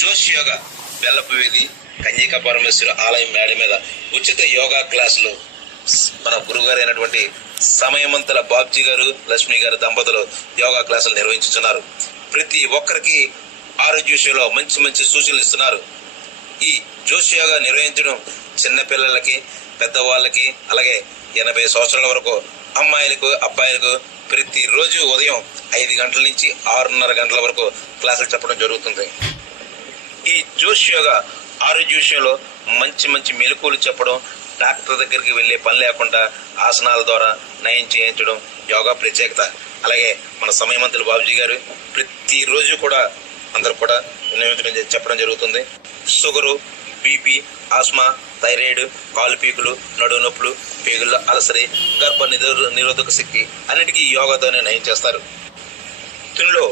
జోష్ యోగా బెల్లపు వీధి కన్యకా పరమేశ్వర ఆలయం మేడ మీద ఉచిత యోగా క్లాసులు మన గురుగారు అయినటువంటి సమయమంతుల బాబ్జీ గారు లక్ష్మి గారు దంపతులు యోగా క్లాసులు నిర్వహించుతున్నారు. ప్రతి ఒక్కరికి ఆరోగ్య విషయంలో మంచి మంచి సూచనలు ఇస్తున్నారు. ఈ జోష్ యోగా నిర్వహించడం చిన్నపిల్లలకి, పెద్దవాళ్ళకి, అలాగే 80 సంవత్సరాల వరకు అమ్మాయిలకు, అబ్బాయిలకు ప్రతిరోజు ఉదయం 5 గంటల నుంచి 6:30 గంటల వరకు క్లాసులు చెప్పడం జరుగుతుంది. ఈ జోష్ యోగా ఆరోగ్య విషయంలో మంచి మంచి మెలకువలు చెప్పడం, డాక్టర్ దగ్గరికి వెళ్ళే పని లేకుండా ఆసనాల ద్వారా నయం చేయించడం యోగా ప్రత్యేకత. అలాగే మన సమయమంతులు బాబుజీ గారు ప్రతిరోజు కూడా అందరూ కూడా చెప్పడం జరుగుతుంది. షుగరు, బీపీ, ఆస్మా, థైరాయిడ్, కాలు పీకులు, నడుము నొప్పులు, పేగుల అలసరి, గర్భ నిరోధక శక్తి అన్నిటికీ యోగాతోనే నయం చేస్తారు. దీనిలో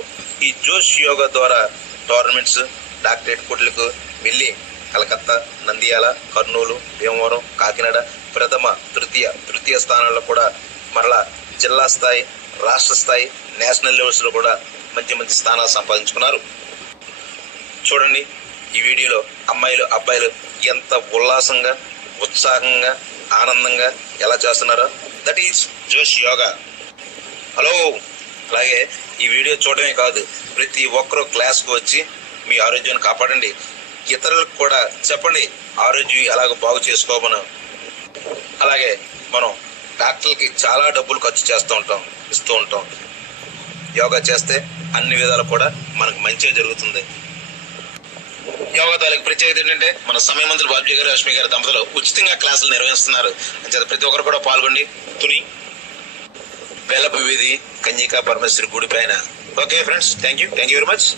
ఈ జోష్ యోగా ద్వారా టోర్నమెంట్స్, డాక్టరేట్ పోటీలకు వెళ్ళి కలకత్తా, నంద్యాల, కర్నూలు, భీమవరం, కాకినాడ ప్రథమ, తృతీయ స్థానాల్లో కూడా మరలా జిల్లా స్థాయి, రాష్ట్ర స్థాయి, నేషనల్ లెవెల్స్ లో కూడా మంచి మంచి స్థానాలు సంపాదించుకున్నారు. చూడండి ఈ వీడియోలో అమ్మాయిలు, అబ్బాయిలు ఎంత ఉల్లాసంగా, ఉత్సాహంగా, ఆనందంగా ఎలా చేస్తున్నారో. దట్ ఈస్ జోష్ యోగా. హలో. అలాగే ఈ వీడియో చూడమే కాదు, ప్రతి ఒక్కరూ క్లాస్కు వచ్చి మీ ఆరోగ్యాన్ని కాపాడండి. ఇతరులకు కూడా చెప్పండి ఆరోగ్యం ఎలాగ బాగు చేసుకోమను. అలాగే మనం డాక్టర్లకి చాలా డబ్బులు ఖర్చు ఇస్తూ ఉంటాం. యోగా చేస్తే అన్ని విధాలు కూడా మనకు మంచిగా జరుగుతుంది. యోగా తాలూకు ప్రత్యేకత ఏంటంటే మన సమయమంతులు బాబ్జీ గారు, లక్ష్మి గారి దంపతులు ఉచితంగా క్లాసులు నిర్వహిస్తున్నారు. అంచేత ప్రతి ఒక్కరు కూడా పాల్గొండి. తుని బెల్లపు వీధి కన్యకా పరమేశ్వరి గుడి పైన. Okay friends, thank you very much.